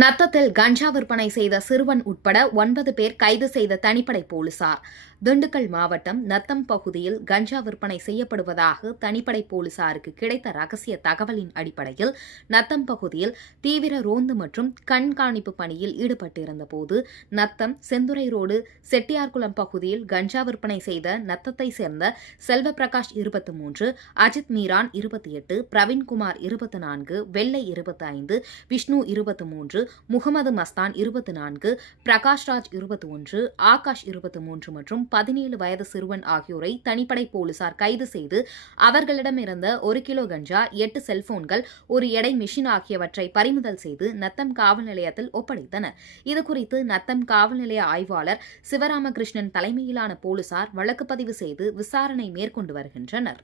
நத்தத்தில் கஞ்சா விற்பனை செய்த சிறுவன் உட்பட ஒன்பது பேர் கைது செய்த தனிப்படை போலீசார். திண்டுக்கல் மாவட்டம் நத்தம் பகுதியில் கஞ்சா விற்பனை செய்யப்படுவதாக தனிப்படை போலீசாருக்கு கிடைத்த ரகசிய தகவலின் அடிப்படையில் நத்தம் பகுதியில் தீவிர ரோந்து மற்றும் கண்காணிப்பு பணியில் ஈடுபட்டிருந்தபோது நத்தம் செந்துறை ரோடு செட்டியார்குளம் பகுதியில் கஞ்சா விற்பனை செய்த நத்தத்தை சேர்ந்த செல்வபிரகாஷ் இருபத்தி மூன்று அஜித் மீரான் இருபத்தி எட்டு பிரவீன்குமார் இருபத்தி நான்கு வெள்ளை இருபத்தி ஐந்து விஷ்ணு இருபத்தி மூன்று முகமது மஸ்தான் இருபத்தி நான்கு பிரகாஷ்ராஜ் இருபத்தி ஒன்று ஆகாஷ் இருபத்தி மூன்று மற்றும் மற்றும் பதினேழு வயது சிறுவன் ஆகியோரை தனிப்படை போலீசார் கைது செய்து அவர்களிடமிருந்த ஒரு கிலோ கஞ்சா எட்டு செல்போன்கள் ஒரு எடை மிஷின் ஆகியவற்றை பறிமுதல் செய்து நத்தம் காவல் நிலையத்தில் ஒப்படைத்தனர். இதுகுறித்து நத்தம் காவல் நிலைய ஆய்வாளர் சிவராமகிருஷ்ணன் தலைமையிலான போலீசார் வழக்கு பதிவு செய்து விசாரணை மேற்கொண்டு வருகின்றனர்.